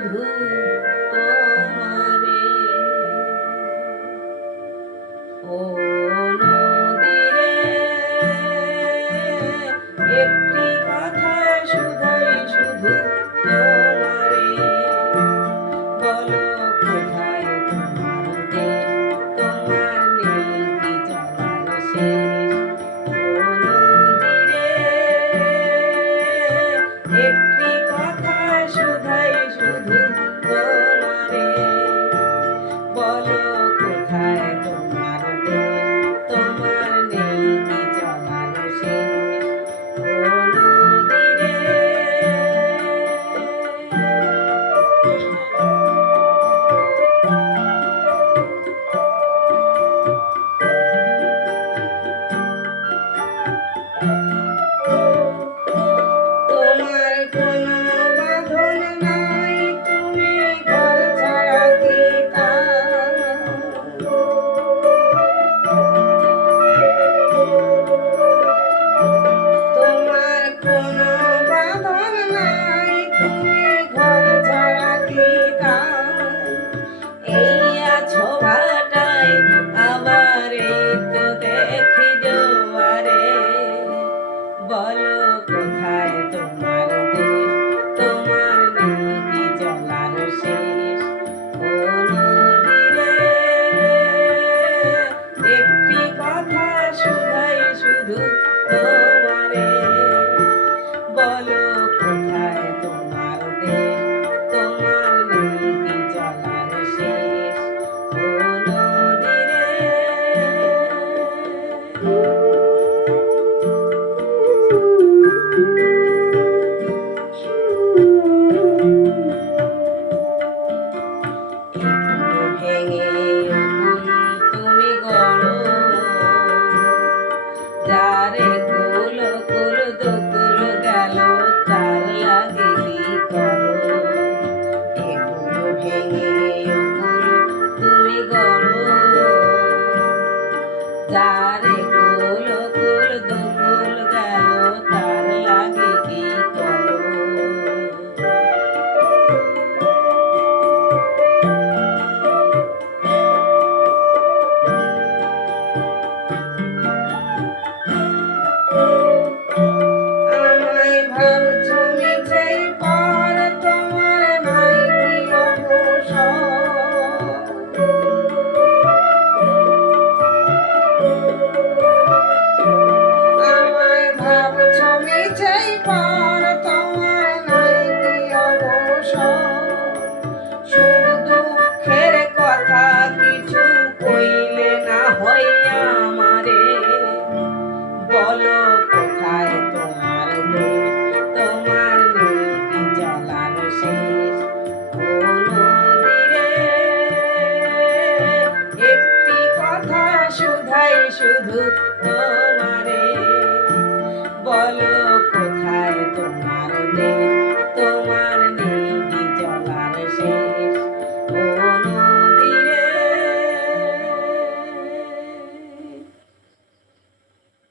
শুধু তোমারে। ও নদীরে একটি কথা শুধাই শুধু তোমারে, বলো কোথায় তোমার দেশ, তোমার নেই কি চলার শেষ। ও নদীরে একটি কথা শুধাই শুধু তোমারে, বলো কোথায় তোমার দেশ, তোমার নেই কি চলার শেষ। ও নদীরে তোমার কোনো বাঁধন নাই, তুমি ঘর ছাড়া কি তোমার কোনো বাঁধন নাই, তুমি ঘর ছাড়া কি এই আছো ভাটায়, আবার এই তো দেখি জোয়ারে, বলো কোথায় তোমার দেশ, তোমার নেই কি চলার শেষ। ও নদীরে একটি কথা শুধাই শুধু তোমারে, বলো কোথায় তোমার দেশ, তোমার নেই কি চলার শেষ। ও নদীরে ভেঙে তুমি গড়ো, যারে কুল কুল দুকুল গেল তার লাগে কি করো। এগুলো ভেঙে তুমি গড়ো, যারে কুল কুল দুকুল গেল তার লাগে কি করো। আমায় ভাবছো মিছেই পর, তোমার নাই কি অবসর। আমায় ভাবছো মিছেই পর, তোমার নাই কি অবসর। শুধু দুঃখের কথা কিছু কইলে না হইয়া আমারে, বলো কোথায় তোমার দেশ, তোমার নেই কি চলার শেষ। ও নদীরে একটি কথা শুধাই শুধু তোমারে, বলো